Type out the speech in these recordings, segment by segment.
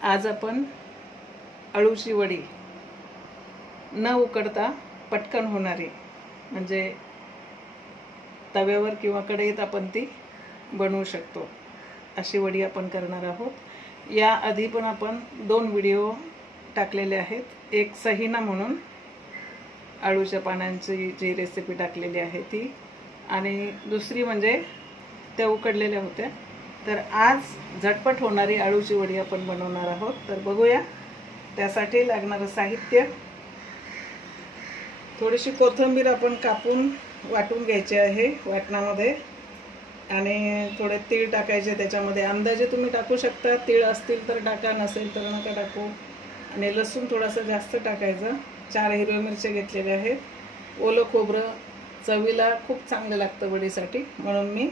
आज आपण अळूची वडी न उकडता पटकन होणारी म्हणजे तव्यावर किंवा कढईत आपण ती बनवू शकतो अशी वडी आपण करणार आहोत। या आधी पण आपण 2 व्हिडिओ टाकलेले आहेत। एक सहीना म्हणून अळूच्या पानांची जी रेसिपी टाकलेली आहे ती, आणि दुसरी म्हणजे त्या उकडलेल्या होत्या। तर आज झटपट होणारी अळूची वडी आपण बनवणार आहोत। तर बघूया त्यासाठी लागणारे साहित्य। थोडीशी कोथिंबीर आपण कापून वाटून घ्यायची आहे वाटणामध्ये, आणि थोडे तीळ टाकायचे त्याच्यामध्ये। अंदाजे तुम्ही टाकू शकता, तीळ असतील तर टाका, नसेल तर नका टाकू। आणि लसूण थोडासा जास्त टाकायचा। 4 हिरव्या मिरच्या घेतलेल्या आहेत। ओलं खोबरं चवीला खूप चांगलं लागतं वडीसाठी, म्हणून मी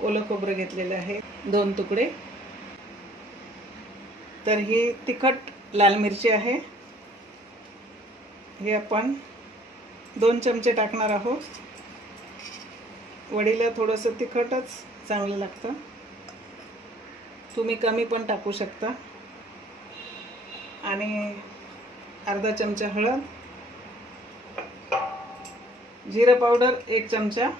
ओलं खोबरं घेतलेलं आहे 2 तुकडे। तर ही तिखट लाल मिरची आहे, हे आपण 2 चमचे टाकणार आहोत। वडीला थोडंसं तिखटच चांगलं लागतं, तुम्ही कमी पण टाकू शकता। आणि अर्धा चमचा हळद, जिरा पावडर 1 चमचा,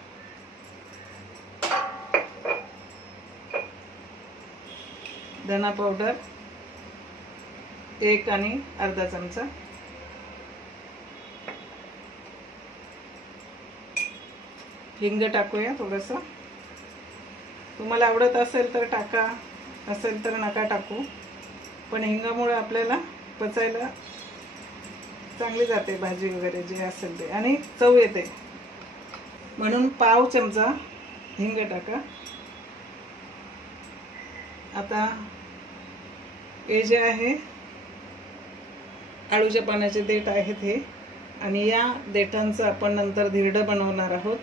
धना पावडर 1 आणि अर्धा चमचा, हिंग टाकूया थोडंसं। तुम्हाला आवडत असेल तर टाका, नसेल तर नका टाकू, पण हिंगामुळे आपल्याला पचायला चांगली जाते भाजी वगैरे जे असेल ते, आणि चव येते, म्हणून पाव चमचा हिंग टाका। आता हे जे आहे अळूच्या पानाचे देठ आहेत हे, आणि या देठांचं आपण नंतर धिरडं बनवणार आहोत,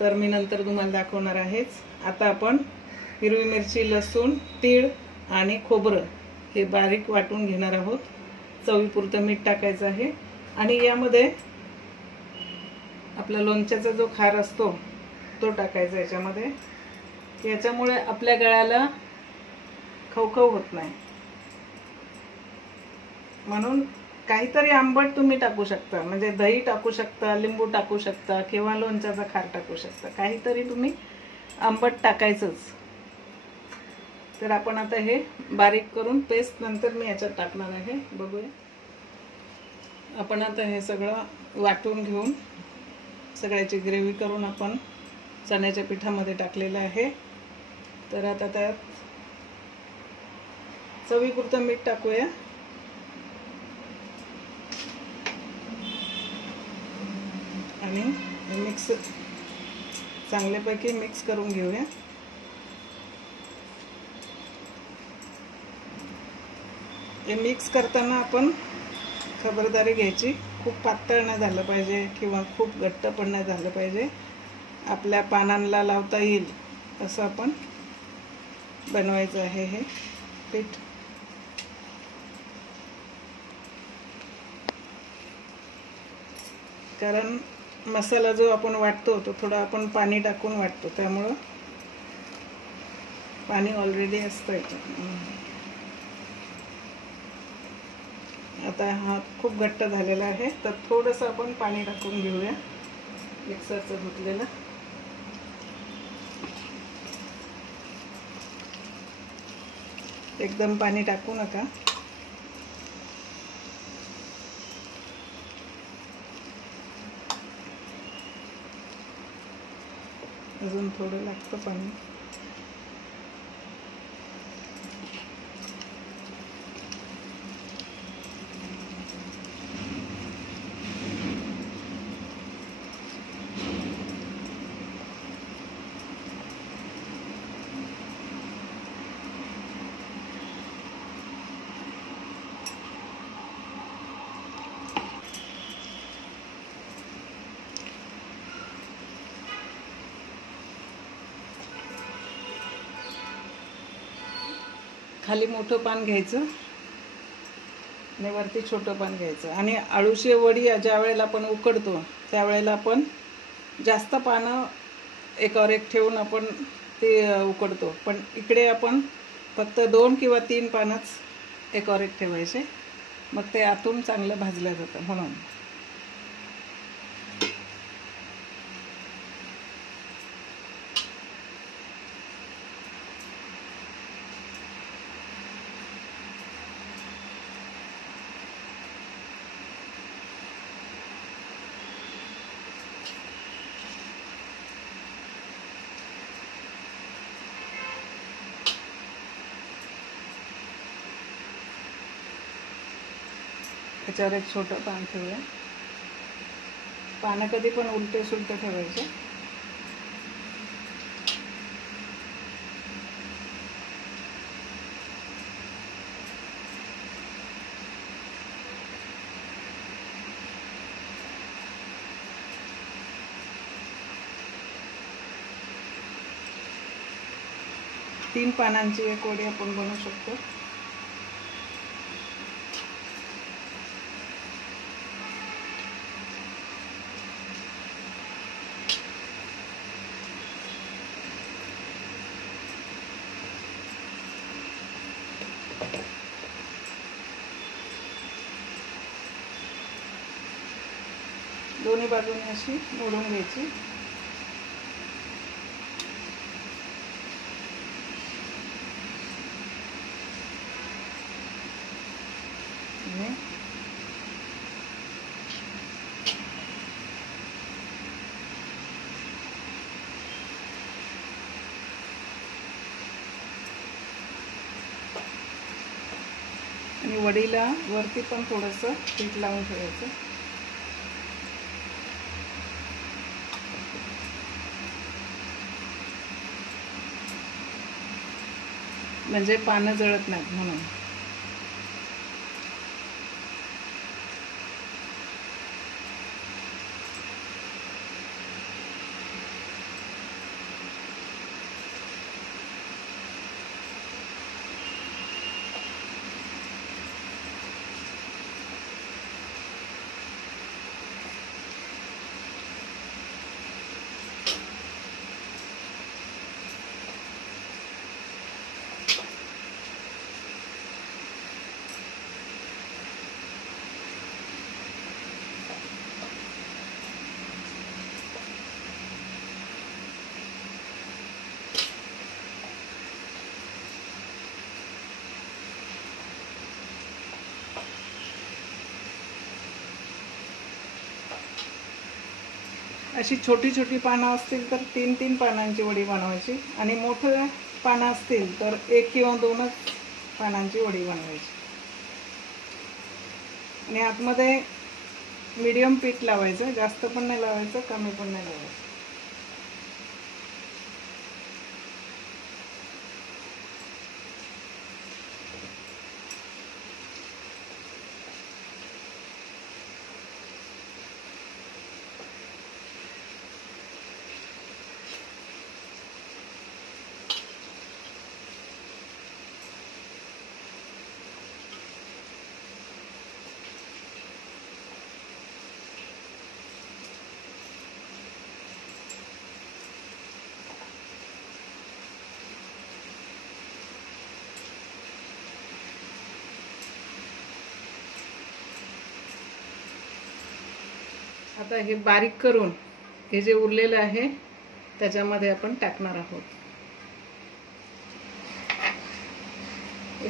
तर मी नंतर तुम्हाला दाखवणार आहेच। आता आपण हिरवी मिरची, लसूण, तीळ आणि खोबरं हे बारीक वाटून घेणार आहोत। चवीपुरतं मीठ टाकायचं आहे, आणि यामध्ये आपला लोणच्याचा जो खार असतो तो टाकायचा याच्यामध्ये। याच्यामुळे आपल्या गळ्याला खवखव होत नाही, म्हणून काहीतरी आंबट तुम्ही टाकू शकता, म्हणजे दही टाकू शकता, लिंबू टाकू शकता, किंवा लोणच्याचा खार टाकू शकता, काहीतरी तुम्ही आंबट टाकायचंच। तर आपण आता हे बारीक करून पेस्ट नंतर मी याच्यात टाकणार आहे, बघूया। आपण आता हे सगळं वाटून घेऊन सगळ्याची ग्रेव्ही करून आपण चण्याच्या पिठामध्ये टाकलेलं आहे। तर आता त्यात चवीपुरतं मीठ टाकूया, आणि मिक्स चांगल्यापैकी मिक्स करून घेऊया। हे मिक्स करताना आपण खबरदारी घ्यायची, खूप पातळ नाही झालं पाहिजे किंवा खूप घट्ट पण नाही झालं पाहिजे। आपल्या पानांना लावता येईल असं आपण बनवायचं आहे हे पीठ। कारण मसाला जो आपण वाटतो तो थोडा आपण पाणी टाकून वाटतो, त्यामुळं पाणी ऑलरेडी असतं याच्यात। आता हा खूप घट्ट झालेला आहे, तर थोडंसं आपण पाणी टाकून घेऊया मिक्सरचं धुतलेलं। एकदम पाणी टाकू नका, अजून थोडं लागतं पाणी। खाली मोठं पान घ्यायचं आणि वरती छोटं पान घ्यायचं। आणि अळूची वडी ज्या वेळेला आपण उकडतो त्यावेळेला आपण जास्त पानं एकावर एक ठेवून आपण ते उकडतो, पण इकडे आपण फक्त 2 किंवा 3 पानच एकावर एक ठेवायचे, मग ते आतून चांगलं भाजलं जातं म्हणून. त्याच्यावर एक छोटं पान ठेवूया. पानं कधी पण उलटे सुलटे ठेवायचे. तीन पानांची एक वडी आपण बनवू शकतो. दोन्ही बाजूने अशी मोडून घ्यायची. आणि वडीला वरती पण थोडंसं पीठ लावून ठेवायचं. म्हणजे पानं जळत नाहीत म्हणून. अशी छोटी छोटी पानं असतील तर 3-3 पानांची वडी बनवायची, आणि मोठे पानं असतील तर 1 किंवा 2च पानांची वडी बनवायची. आणि आतमध्ये मीडियम पीठ लावायचं, जास्त पण नाही लावायचं, कमी पण नाही लावायचं. आता हे बारीक करून हे जे उरलेलं आहे त्याच्यामध्ये आपण टाकणार आहोत.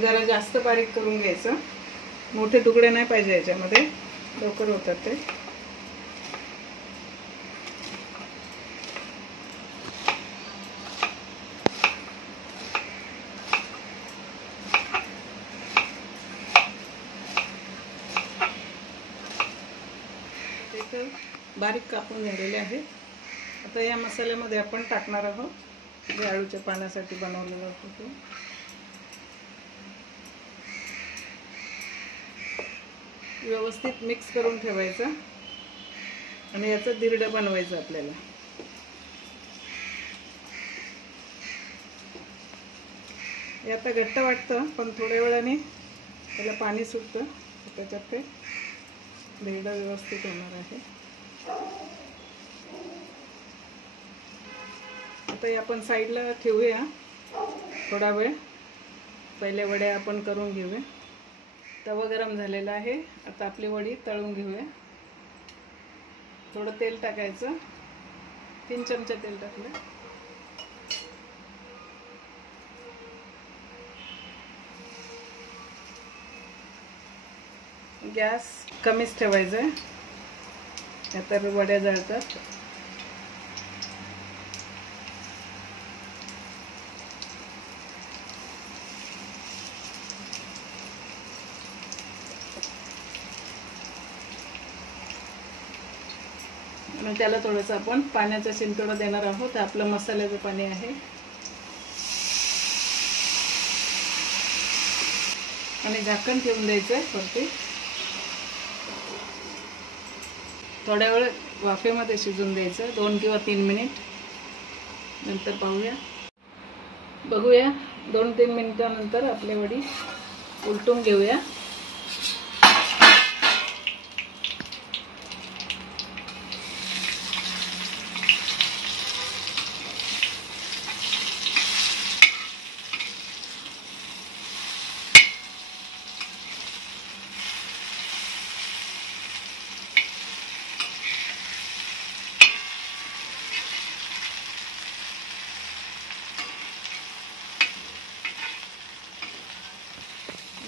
जरा जास्त बारीक करून घ्यायचं, मोठे तुकडे नाही पाहिजे याच्यामध्ये, लवकर होतात ते. बारीक कापून झालेले आहेत. आता या मसाल्यामध्ये आपण टाकणार आहोत जे आळूच्या पाण्यासाठी बनवलेलं होतं ते. व्यवस्थित मिक्स करून ठेवायचं आणि याचं धिरडं बनवायचं आपल्याला. हे आता घट्ट वाटतं पण थोड्या वेळाने त्याला पाणी सुटतं, त्याच्यात ते धिरडं व्यवस्थित होणार आहे. आता हे आपण साईडला ठेवूया थोडा वेळ. पहिले वड्या आपण करून घेऊया. तवा गरम झालेला आहे. आता आपली वडी तळून घेऊया. थोडं तेल टाकायचं. 3 चमचे तेल टाकलं. गॅस कमीच ठेवायचा आहे, नाहीतर वड्या जळतात. आणि त्याला थोडंसं आपण पाण्याचा शिंतोडा देणार आहोत. आपलं मसाल्याचं पाणी आहे. आणि झाकण ठेवून द्यायचं आहे वरती. थोड्या वेळ वाफेमध्ये शिजून द्यायचं, 2 किंवा 3 मिनिट. नंतर पाहूया, बघूया. 2-3 मिनिटानंतर आपली वडी उलटून घेऊया.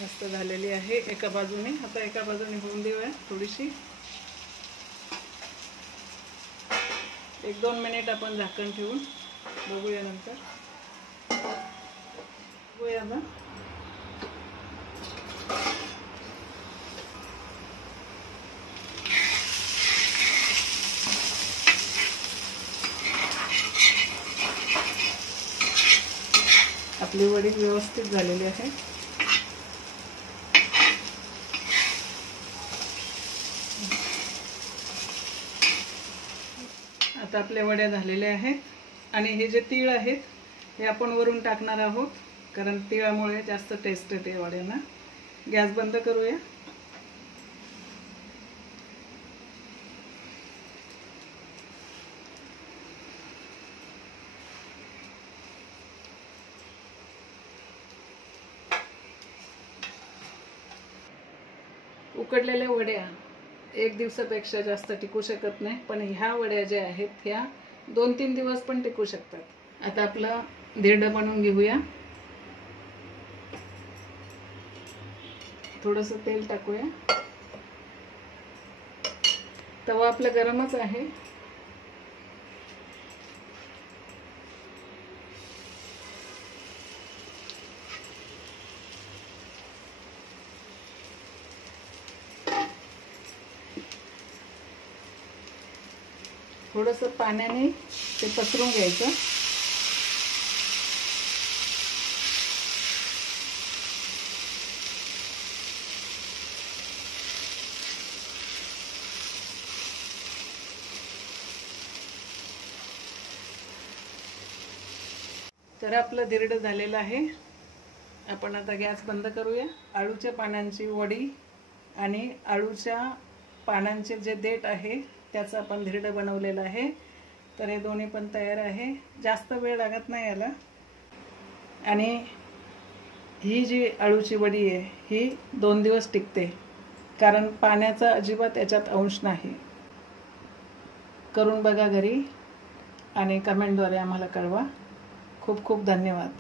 मस्त झालेली आहे एका बाजूने. आता एका बाजूने होऊन देऊया थोडीशी. 1-2 मिनिट आपण झाकण ठेवून बघूया. नंतर बघूया ना. आपली वडी व्यवस्थित झालेली आहे. आता आपल्या वड्या झालेल्या आहेत. आणि हे जे तीळ आहेत हे आपण वरून टाकणार आहोत, कारण तिळामुळे जास्त टेस्ट येते वड्यांना. गॅस बंद करूया. उकडलेल्या वड्या 1 दिवसापेक्षा जास्त टिकू शकत नाही, पण ह्या वड्या ज्या आहेत ह्या 2-3 दिवस पण टिकू शकतात. आता आपलं धिरडं बनवून घेऊया. थोडंसं तेल टाकूया. तवा आपला गरमच आहे. थोडंसं पाण्याने ते पसरून घ्यायचं. तर आपलं धिरडं झालेलं आहे. आपण आता गॅस बंद करूया. आळूच्या पानांची वडी आणि आळूच्या पानांचे जे देठ आहे त्याचं आपण धिरडं बनवलेलं आहे. तर हे दोन्ही पण तयार आहे. जास्त वेळ लागत नाही याला. आणि ही जी आळूची वडी आहे ही 2 दिवस टिकते, कारण पाण्याचा अजिबात याच्यात अंश नाही. करून बघा घरी आणि कमेंटद्वारे आम्हाला कळवा. खूप खूप धन्यवाद.